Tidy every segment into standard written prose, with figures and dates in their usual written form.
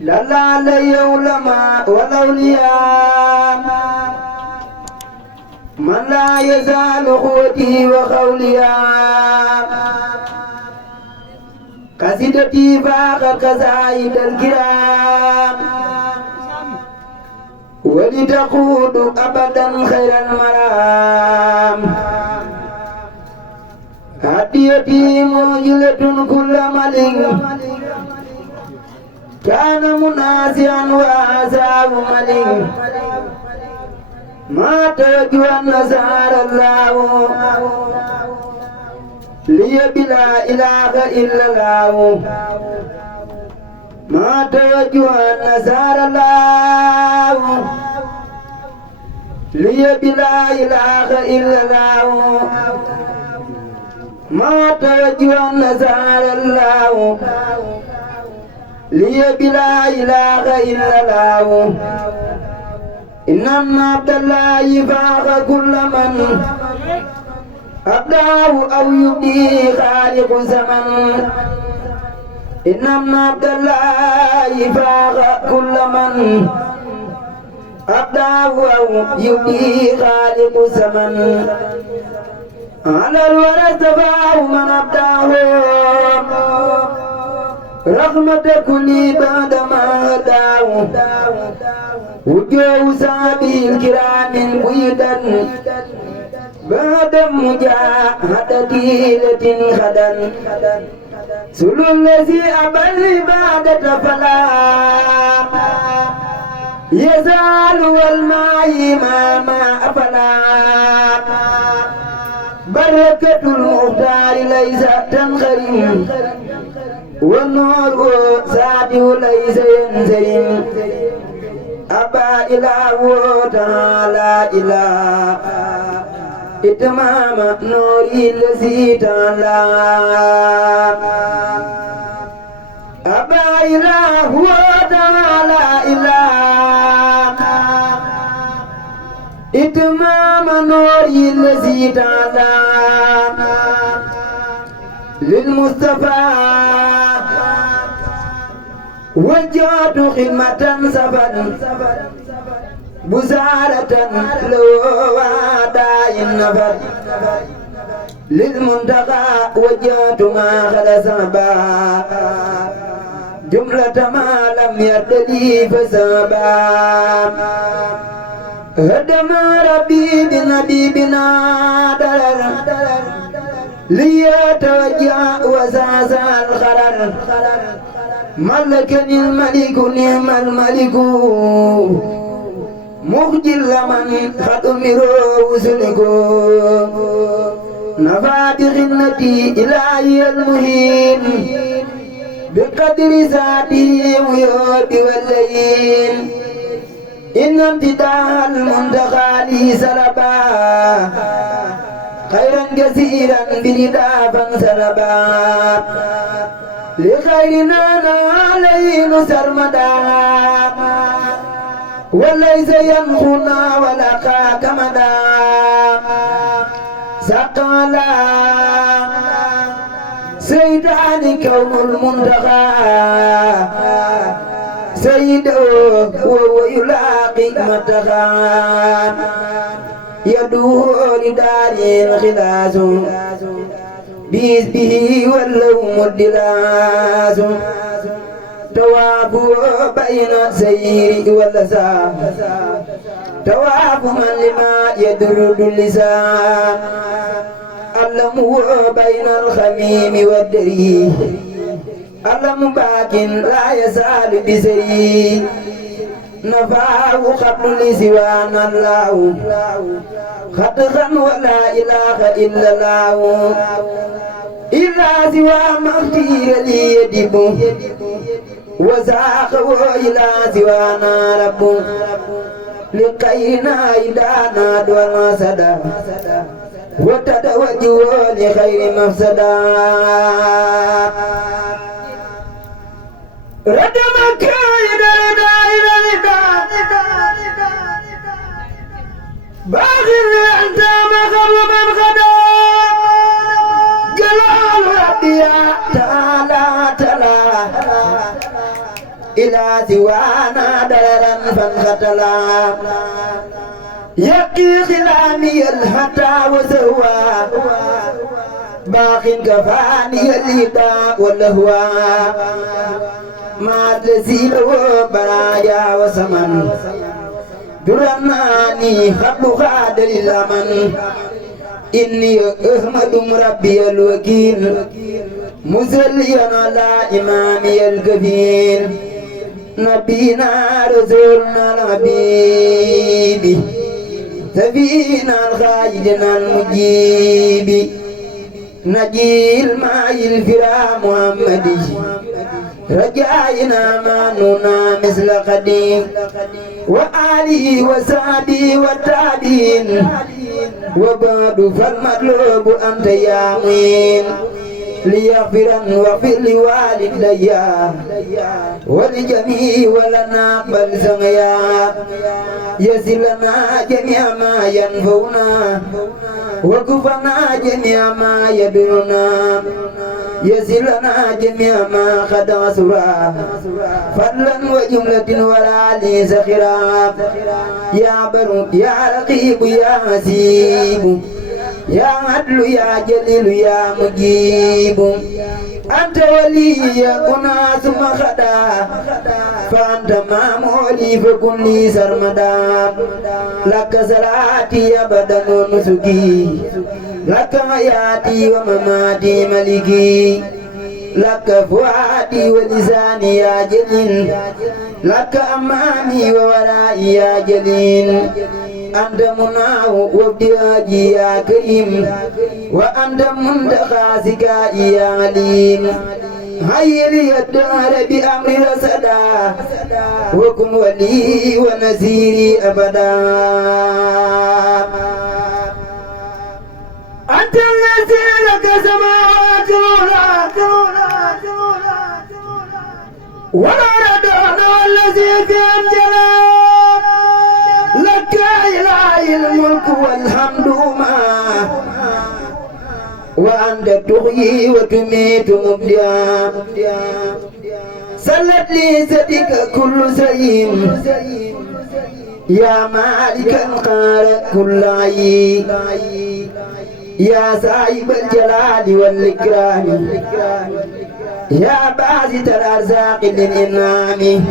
لعل العلماء والأولياء من لا يزال قوتي وقوليا قصيدتي فاقت قصائد الكرام ولتقود أبدا خير المرام هديتي موجلة كل ملك كان مناسيا وعذاب ملك ما توجه النزار الله لي بلا إله إلا الله ما توجه النزار الله لي بلا إله إلا الله ما توجه النزار الله لي بلا إله إلا الله إن عبد الله فاق كل من أبداه أو يبدي خالق زمن إن عبد الله فاق كل من أبداه أو يبدي خالق زمن على الورى استفاه من أبداه رحمة كل بعد ما هداه وجوه سابي الكرام بيدا بعد مجاهدة التي خدا سلو الذي أبى العبادة فلا يزال والماء ما أفلا بركة المختار ليس تنخرم والنور ساد ليس ينزل أبا إله تعالى إله إتمام نور الذي تعالى أبا إله تعالى إله إتمام نور الذي تعالى للمصطفى وجهت خدمة سفر بزارة لو وعداء النفر للمنتقى وجهت ما خلص با جملة ما لم يرتدي فسبا هدم ربي بنبيبنا درر ليتوجه وزاز الخرر ملكني الملك نعم الملك مخجل من قد أمروا وسلكوا نفع بخدمتي إلهي المهين بقدر ذاته ويوب والليل إن امتداح المنتقى لي سلبا خيرا كثيرا برداء فانسلبا لخيرنا عليه سرمدا وليس ينخنا ولا كمدا سقالا سيدان كون المنتقى سيد وهو يلاقي متقى يدوه لدار الخلاص به واللوم الدلاس تواف بين سير واللسان تواف من لما يدرد اللسان علم بين الخميم والدري علم باك لا يزال بسري نفاه قبل لسوان الله خطخا ولا إله إلا الله إلا سوى ما اختير لي يدب وزاق إلى سوانا رب لخيرنا إذا نادى المسدى وتتوجه لخير مفسدا ردمك إلى باغر أنت مخر من غدا جلال ربي تعالى إلى سوانا دررا فانختلا يقي خلامي الهدى وسهوى باق كفاني الهدى واللهوى مع الذي له برايا وسمن درناني خبل خاد للأمن إني أحمد مربي الوكيل مزليا على إمامي الكفيل نبينا رسولنا الحبيب سفينا الخالدنا المجيب نجيل ماء الفرا محمدي رجائنا ما نونا مثل قديم وآله وصحبه والتابعين وبعد فالمطلوب أنت يا معين ليغفرا واغفر لوالدي ولجميع ولنا بل سميا يسر لنا جميع ما ينفعنا وكفنا جميع ما يضرنا يسر لنا جميع ما قد عسرا فضلا وجملة ولا لي سخرا يا بر يا رقيب يا حسيب يا عدل يا جليل يا مجيب أنت ولي أناس مخدا فأنت مامولي فكن لي سرمدا لك صلاتي أبدا ونسكي لك حياتي ومماتي ملكي لك فؤادي ولساني يا جليل لك أمامي وورائي يا جليل أنت مناه وابتهاجي يا كريم وأنت منتقى سكائي يا عليم هيا لي الدار بأمر رسدا وكن ولي ونسيري أبدا أنت الذي لك سماوات والأرض والذي في الجلال لك إلهي الملك والحمد ما وأنت تحيي وتميت مبدعا سلت لي صديق كل سيم يا مالك القهر كل عي يا صاحب الجلال والإكرام يا باسط الأرزاق للإنعام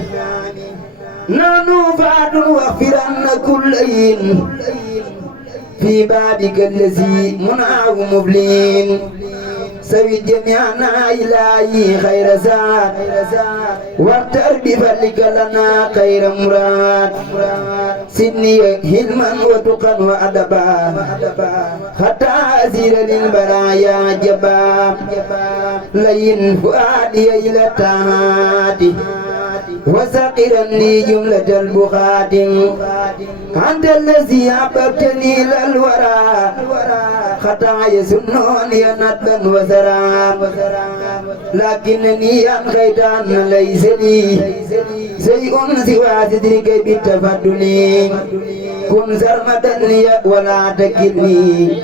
نانوفات واغفرن كل إن في بابك الذي منعه مبلين سوي جميعنا إلهي خير زاد واختر بفضلك لنا خير مراد سني هلما وتقا وأدبا حتى أزيل للبرايا جبا لين فؤادي إلى التهادي وسقرا لي جملة البخات أنت الذي أحببتني للورى خطايا يسنوني ندبا وسرا لكنني أنخيت أن ليس لي شيء سوى صدرك بالتفضل كن سرمدا لي ولا تكلني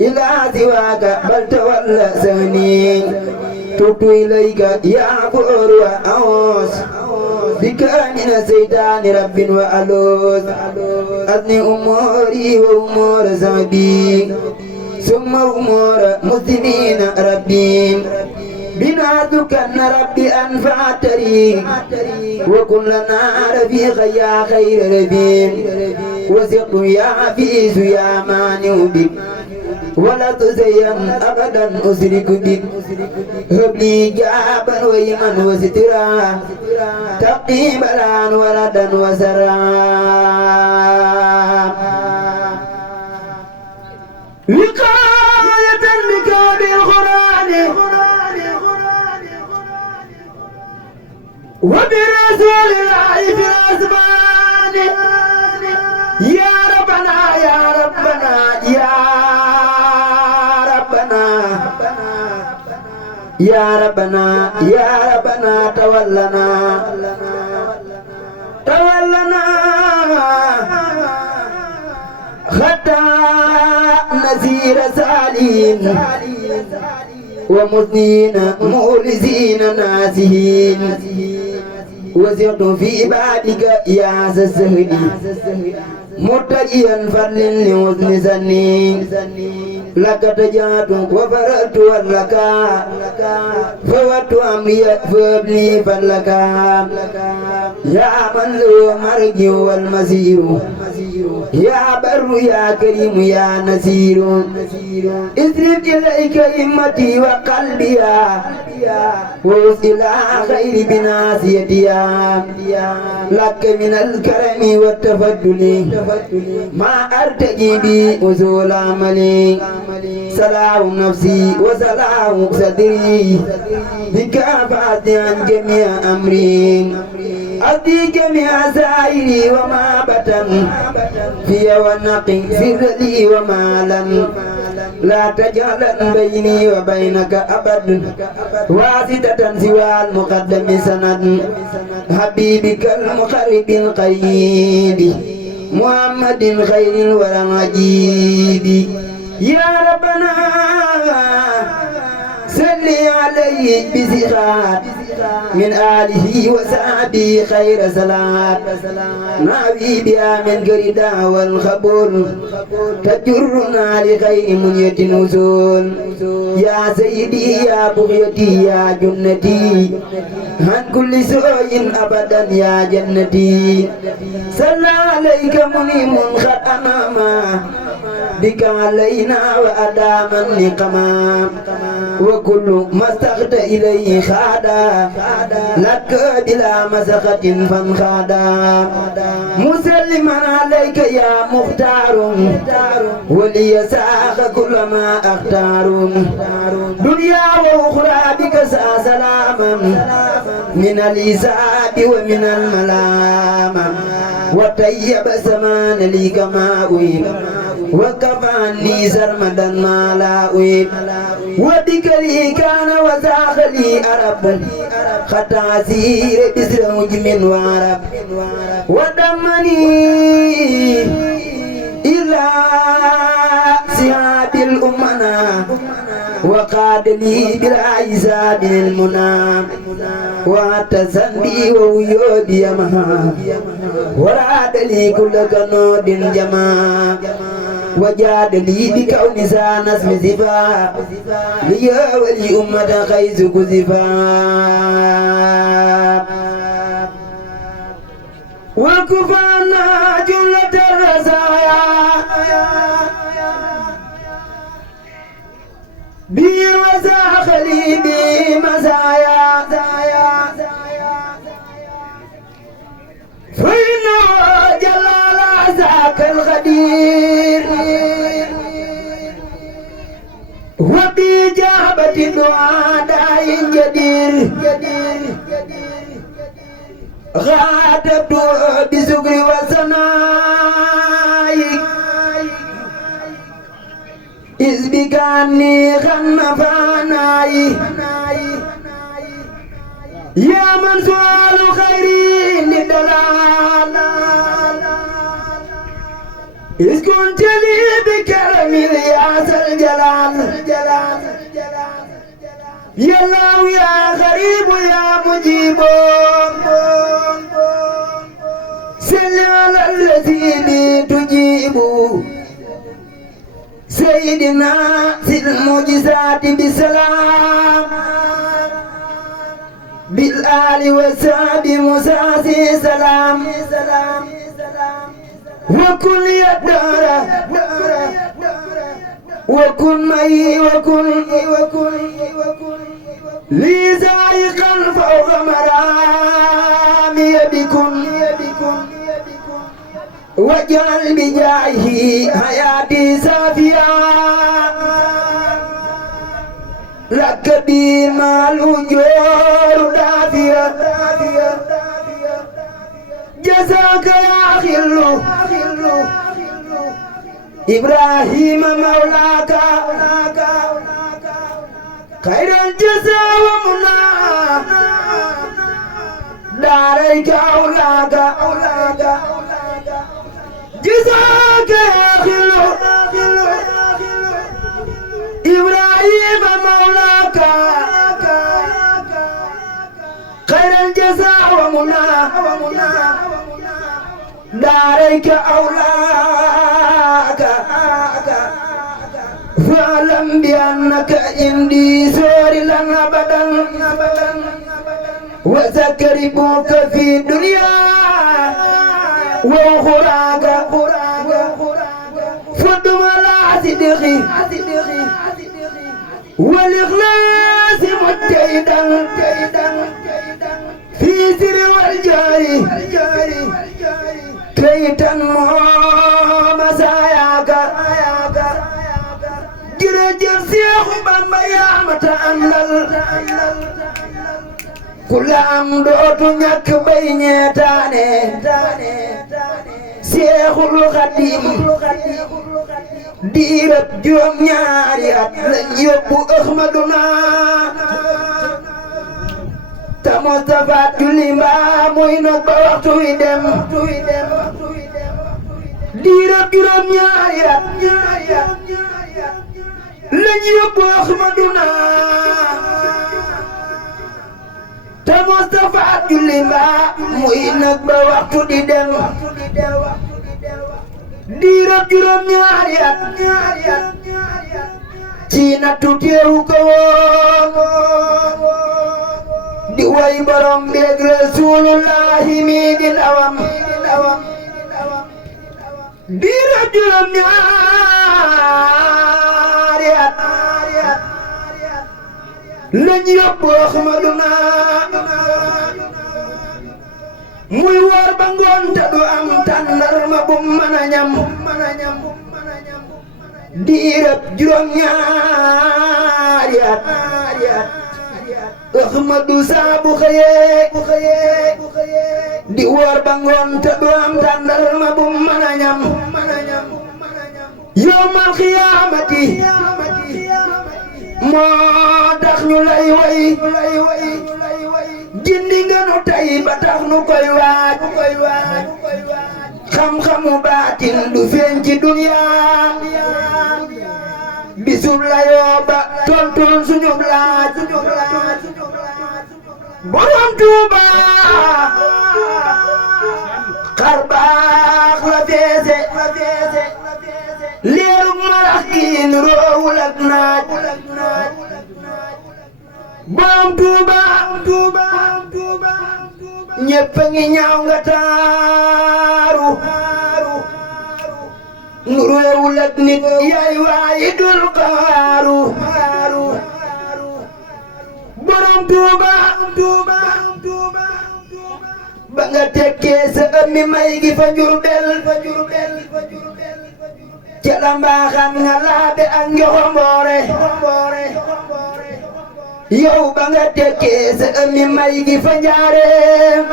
إلى سواك بل تولى سهني تبت إليك يا غفور وأعوذ بك من الشيطان رب وألوذ أذني أموري وأمور صحبي ثم أمور مسلمين ربي بنادك أن ربي أنفع طريق وكن لنا رفيقا يا خير رفيق وثق يا حفيظ يا مانع بك ولا تزين أبدا أشرك بك هب لي جابا ويمن وسترا تقي بلان ولدا وسرا وقاية بك بالقرآن وبرسول الله في الأزمان يا ربنا يا ربنا يا يا ربنا يا ربنا تولنا تولنا خطا نزير سالين ومذنين مولزين ناسين وزرت في عبادك يا ذا السهد مرتجيا فضل لوزن سني لك تجات وفررت ولك فوت أمري فابلي فلك يا من له مرجع والمسير يا بر يا كريم يا نسير اذرب إليك همتي وقلبي ووصل خير بناسيتي لك من الكرم والتفضل ما أرتجي بي وزول عملي سلام نفسي وسلام صدري بك فأت عن جميع أمري أدي جميع سائري وما بطن في ونقي سري ومالا لا تجعل بيني وبينك أبد واسطة سوى المقدم سند حبيبك المقرب القريب محمد خير الورى المجيد يا ربنا صل عليه بزخات من آله وصحبه خير صلاة ناوي بها من قردا والخبر تجرنا لخير منية وصول يا سيدي يا بغيتي يا جنتي عن كل سوء أبدا يا جنتي صلى عليك منيم قد أماما بك علينا وأدام النقما وكل ما استغت إليه خادا لك بلا مسخة فانخادا مسلما عليك يا مختار ولي ساق كل ما أختار دنيا وأخرى بك سلاما من الإساب ومن الملام وطيب زمان لي كما أويب وكفاني سرمدا ما لا أويب وبك لي كان وزاخ لي أرب خطا سير بسر من وارب ودمني إلى سياب الأمنا وقاد لي بالعيسى بالمنى واعتزن بي وويودي مها وراد لي كل كنود جما وجاد لي بكون سان اسم زفا لي ولي أمة خيزك زفا وكفانا جملة الرزايا بي وزاخلي بي مزايا فإنه جلال ذاك الغدير وبإجابة دعاء داع جدير غادبت بسكر وسناي إذ بكاني خنفاناي يا من سؤال خيري للدلال إذ كنت لي بكرم يا ذا الجلال يا الله يا غريب يا مجيب سل على الذي لي تجيب سيدنا في المعجزات بسلام بالآل والصحب مساسي سلام وكن يدار وكن معي وكن لي زائقا فوق مرامي بكن واجعل بجاهه حياتي سافيا لك بي مع الأجور دافيا جزاك يا خلو إبراهيم مولاك خير الجزاء ومنا داريك أولاك جزاك يا خلو إبراهيم مولاك خير الجزاء ومنى داريك أولاك فاعلم بأنك عندي سور لن أبدا وسكربوك في الدنيا وأخراك فدم على صدقي والإخلاص مجتهدا في سر والجاري كي تنمو مساياك jërëjëf Seexu Bamba yaa ma tànnal ku la am dootu ñàkk bay ñeetaane Seexul Xadiim diirab juróom ñaari at lañ yóbbu Ahmaduna ta Mustafa julli mbaa muy nog ba waxtu wi dem diirab juróom ñaari at lañ yóbbu Ahmaduna te Mustafa julli mbaa muy nag ba waxtu di dem diirab juróom ñaari at ci nattu teewu ko woon di way borom beeg Rasulullahi mi di ndawam diirab juróom ñaari at lañ yóbbu Ahmaduna muy woor ba ngoon te du am tàndarma bu mën a ñam diirab juróom ñaari at Ahmadu saa bu xëyee di woor ba ngoon te du am tàndarma bu mën a ñam yawmal xiyaamati moo tax ñu lay way gindi nga nu tey ba tax nu koy waaj xam-xamu baatin du feeñ ci dunya bisub la yooba tontul suñu laaj borom Tuuba xar baax la feese leeru marax kiin roowul ak naaj borom Tuuba ñépp a ngi ñaaw nga taaru nu roowul ak nit yaay waayi dul xaaru borom Tuuba ba nga tekkee sa ëmmi may gi fa Jurbel ca la mbaaxaan nga laabe ak njoxomboore yow ba nga tekkee sa ëmmi may gi fa Njaareem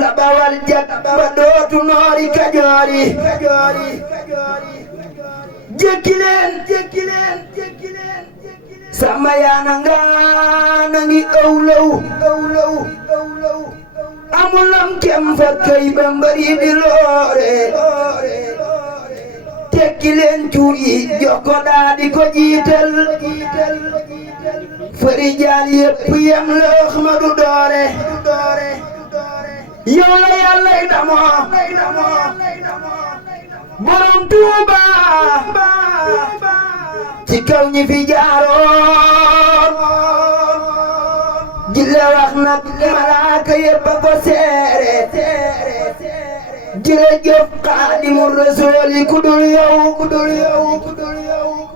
la bawal jag ba dootu noori Kajoori jekki leen sama yaana ngaana ngi ëwlëw amulam kem fa kay ba mbëri di loore tekki leen cuur yi jox ko daa di ko jiital fëri jaal yépp yem la Ahmadu doore yow la yàllay damoo borom Tuuba ci kaw ñi fi jaaroon jile wax nag malaaka yépp a ko seere jërëjëf Xaadimu Rasuul ku dul yow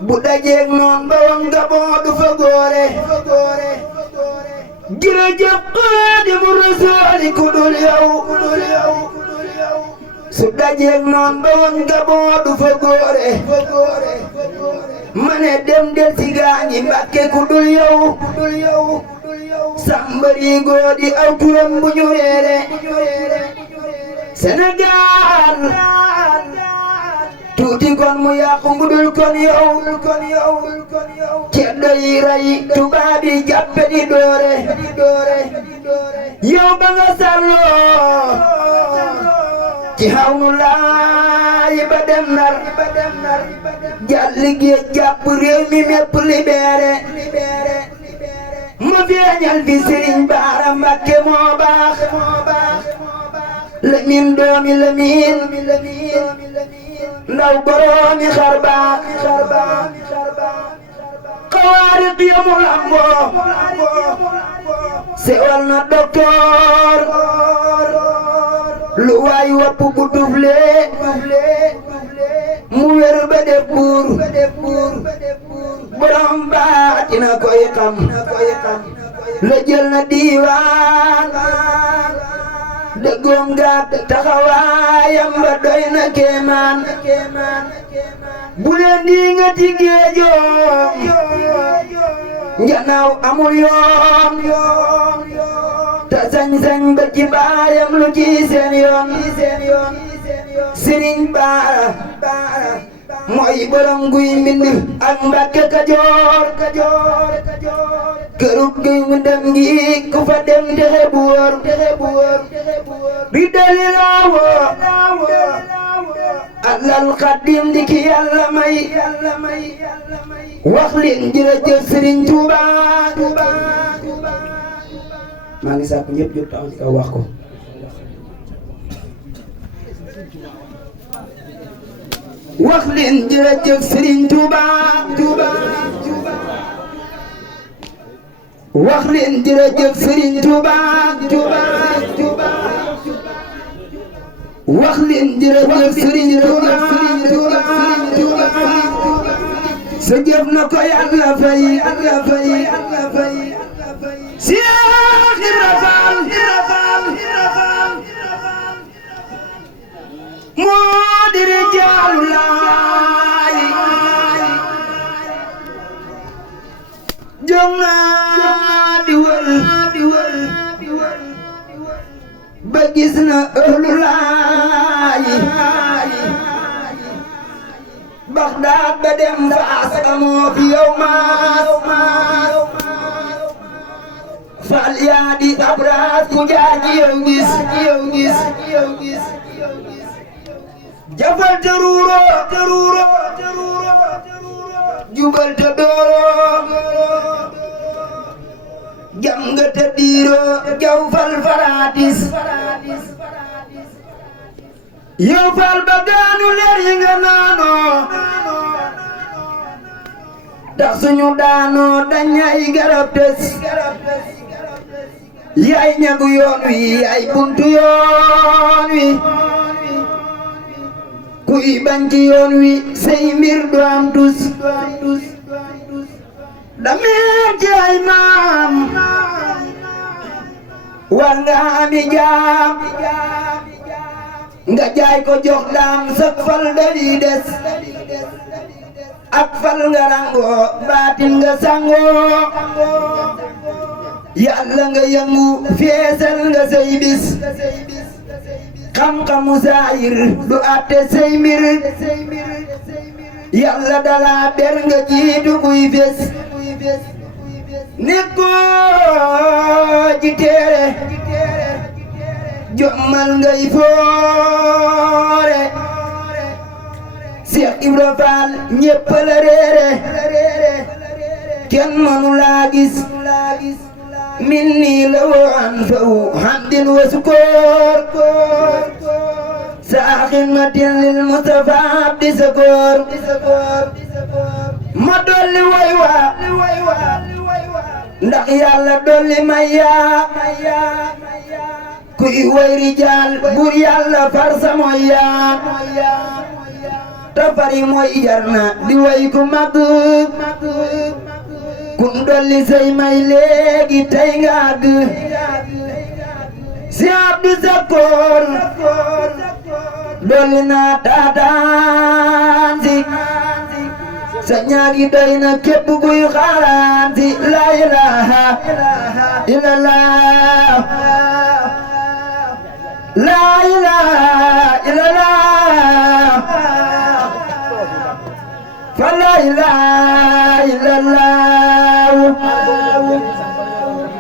bu dajeeg noon ba woon Gabon du fa góore jërëjëf Xaadimu Rasuul ku dul yow su dajeeg noon ba woon Gabon du fa góore ma ne dem del si gaañi Mbàkke ku dul yow sambari goodi aw turam bu ñu reere Sénégal tuuti kon mu yàqu ngudul kon yow ceddo yi ray tubaab yi jàppe di doore yow ba nga sarloo ci xawnu laay ba dem Ndar jàll géej jàpp réew mi mépp libéré ma feeñal fi Sëriñ Baara Mbàkke moo baax Lamin doomi Lamin ndaw boroomi xar baax xawaariq yamu lamboo sewal na doktoor lu waay wopp bu dufle mu wér ba def buur borom baati na koy xam la jël na diiwaan dëggoom gaak taxawaayam ba doy na kéemaan bu leen di nga ci géejoom njanaaw amul yoon te sañ-sañ ba ci baayam lu ci seen yoon Sëriñ Baara mooy borom guy mbind ak Mbàkke Kajoor kërug guy mbindam gi ku fa dem texe bu wóor bi dali laawoo Allal Xaadim di ki Yàlla may wax leen jërëjëf Sëriñ Tuuba maa ngi sàkk ñëpp jóg taxaw ci kaw wax ko wax leen jërëjëf Sëriñ Tuuba wax leen jërëjëf Sëriñ Tuuba wax leen jërëjëf Sëriñ Tuuba sa jëf na ko Yàlla fay Seex Ibra Faal moo di rijaalu laay jóg naa di wër ba gis na ëhlu laay Baxdaad ba dem Faas amoo fi yow maas Faal yaa di abraas ku jaar ci yow gis jafal te ruuro jubal te dooro jam nga te diiro jaw fal faraatis yow fal ba gaanu leer yi nga naanoo tax suñu daanoo dañ ay garab tes yaay ñagu yoon wi yaay buntu yoon wi kuy bañ ci yoon wi say mbir du am tus damee ci ay maam war nga ami jaam nga jaay ko jox daam sak fal dali des ak fal nga rango baatin nga sango Yàlla nga yëngu feesal nga say bis xam-xamu saayir du àtte say mbir Yàlla dala ber nga jiitu kuy fes nekkoo ci téere jommal ngay foore Seex Ibra Faal ñépp la réere kenn mënu laa gis min nii la waan faw hamdin wa sukoor saa xidmatin lil Mustafa abdi sakoor ma dolli way waa ndax Yàlla dolli may yaa kuy way rijaal bur Yàlla far sa mooy yaa ta fari mooy jar na di way ku mag kun dolli say may léegi tey nga àgg si abdu sakoor dolli naa taataan si sa ñaagi doy na képp kuy xaaraan si la ilaha illallah la ilaha illallah fa la ilaha illallah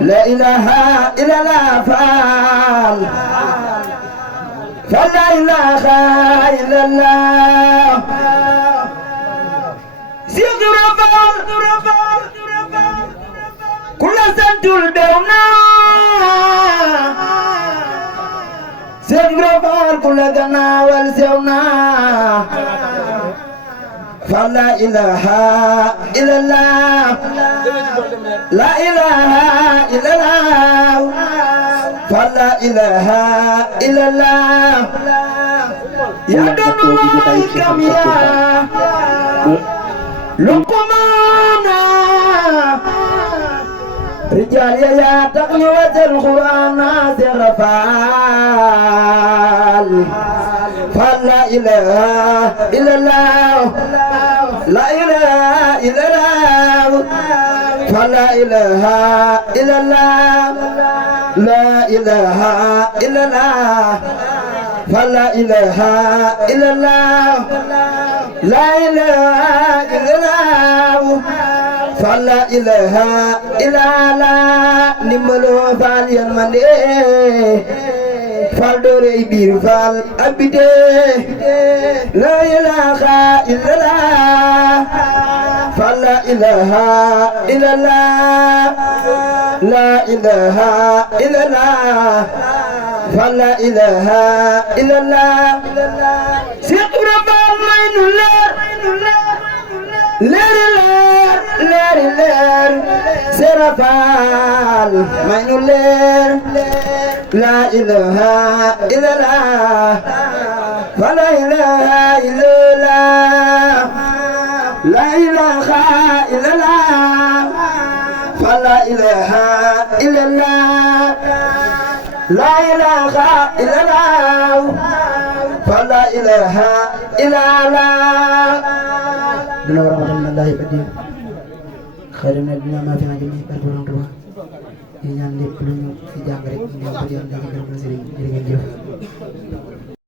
la ilaha illallah faal fa la ilaha illallah Seex Ibra Faal ku la santul bew na Seex Ibra Faal ku la gannaawal sew na fa la ilaha illallah la ilaha illallah fa la ilaha illallah ya doon waay kam ya luqmaana rijaal ya tax ñu wàccal Qur'aan Seex Ibra Faal fa la ilaha illallah la ilaha illallah fa la ilaha illallah la ilaha illallah fa la ilaha illallah la ilaha illallah fa la ilaha illallah ndimbalu Faal yërmande Faal doorey biir Faal ak bite la ilaha illallah fa la ilaha illallah la ilaha illallah fa la ilaha illallah Seex Ibra Faal may nu leer leeri leer Seex Ibra Faal may nu leer la ilaha illallah fa la ilaha illallah la ilaha illallah fa la ilaha illallah la ilaha illallah fa la ilaha illallah dina war a matal na laay badi xëy na dina ma fi nga jëmee par borom Tuuba ñu ñaan lépp lu ñu fi jàng rek ñu ñaan ko yàlla gërëm na sëriñ jërë ngeen jëf